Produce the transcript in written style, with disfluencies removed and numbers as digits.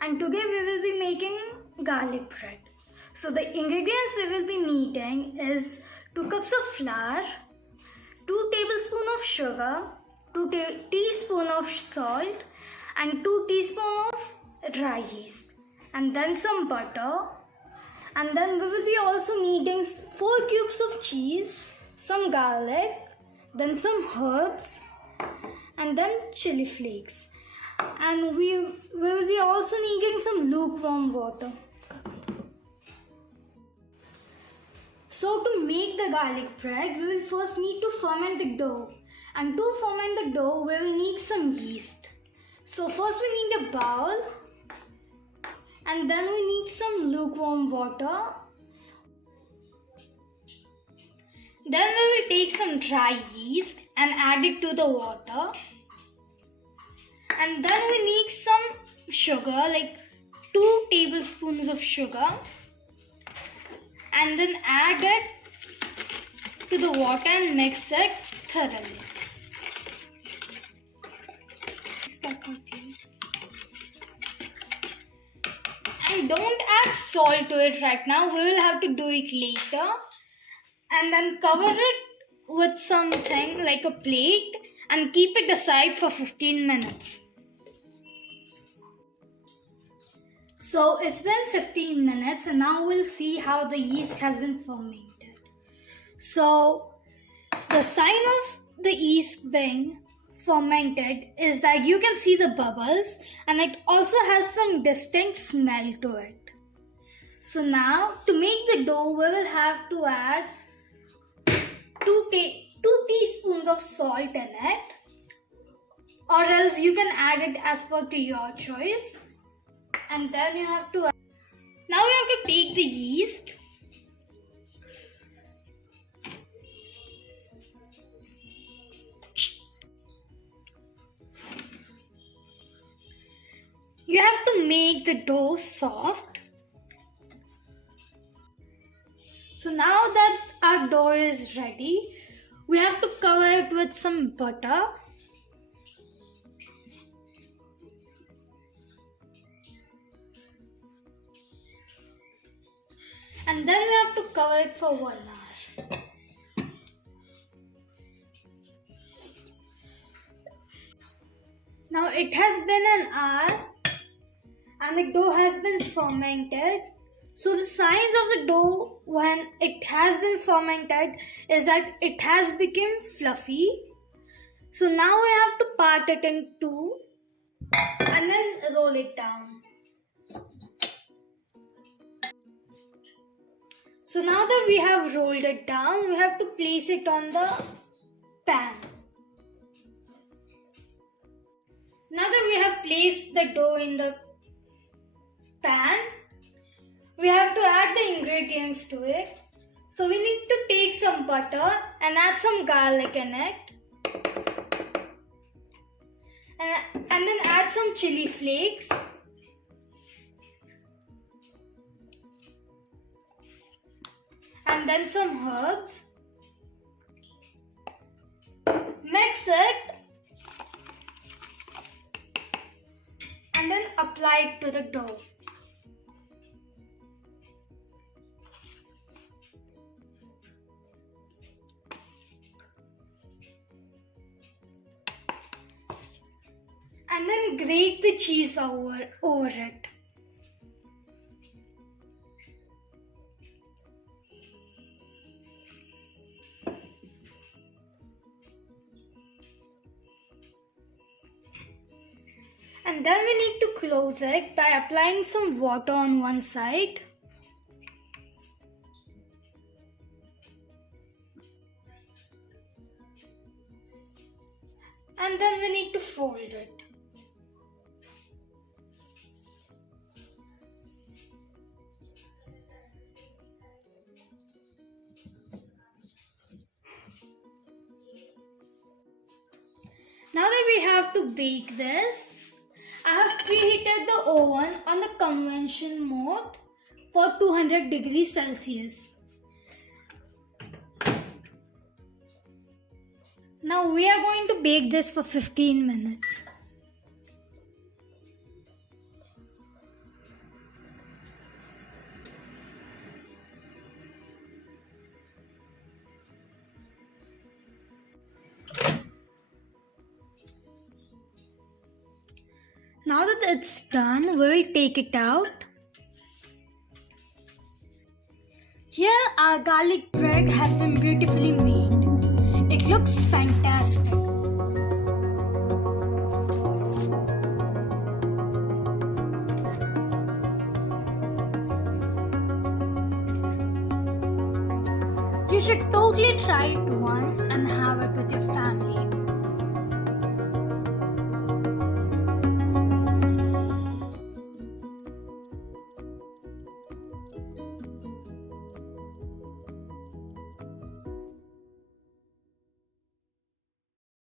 and today we will be making garlic bread. So the ingredients we will be needing is 2 cups of flour, 2 tablespoons of sugar, 2 teaspoons of salt and 2 teaspoons of dry yeast, and then some butter, and then we will be also needing 4 cubes of cheese, some garlic, then some herbs, and then chili flakes, and we will be also needing some lukewarm water. So to make the garlic bread, we will first need to ferment the dough, and to ferment the dough we will need some yeast. So first we need a bowl, and then we need some lukewarm water. Then we will take some dry yeast and add it to the water. And then we need some sugar, like 2 tablespoons of sugar. And then add it to the water and mix it thoroughly. And don't add salt to it right now. We will have to do it later. And then cover it with something like a plate and keep it aside for 15 minutes. So it's been 15 minutes and now we'll see how the yeast has been fermented. So the sign of the yeast being fermented is that you can see the bubbles and it also has some distinct smell to it. So now to make the dough we will have to add 2 teaspoons of salt in it, or else you can add it as per to your choice. And then you have to now you have to take the yeast you have to make the dough soft. So now that our dough is ready, we have to cover it with some butter. And then we have to cover it for 1 hour. Now it has been an hour and the dough has been fermented. So the signs of the dough when it has been fermented is that it has become fluffy. So now we have to part it in 2 and then roll it down. So now that we have rolled it down, we have to place it on the pan. Now that we have placed the dough in the pan, we have to add the ingredients to it. So we need to take some butter and add some garlic in it. And then add some chili flakes. And then some herbs. Mix it and then apply it to the dough. And then grate the cheese over it. And then we need to close it by applying some water on one side. And then we need to fold it. Now that we have to bake this, I have preheated the oven on the convection mode for 200 degrees Celsius. Now we are going to bake this for 15 minutes. Now that it's done, we will take it out. Here our garlic bread has been beautifully made. It looks fantastic. You should totally try it once and have it